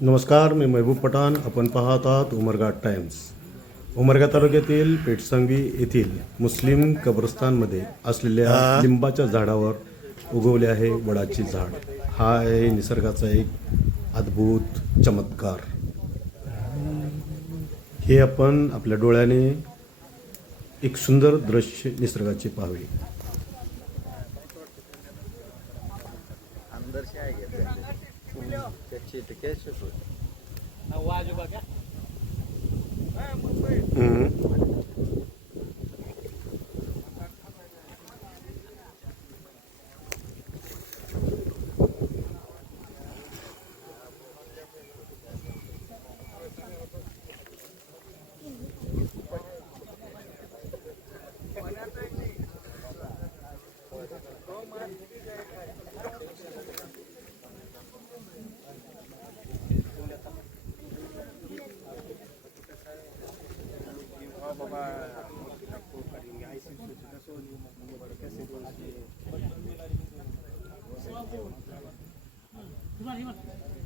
नमस्कार, मी महबूब पठाण. आपण पाहत आहात उमरगा टाइम्स. उमरगा तालुक्यातील पेठसंगी येथील मुस्लिम कब्रस्तानमध्ये असलेल्या लिंबाच्या झाडावर उगवले आहे वडाचे झाड. हा आहे निसर्गाचा एक अद्भुत चमत्कार. हे आपण आपल्या डोळ्याने एक सुंदर दृश्य निसर्गाचे पाहावे. अंदर से आएगा त्याची ते कैसे Gimana?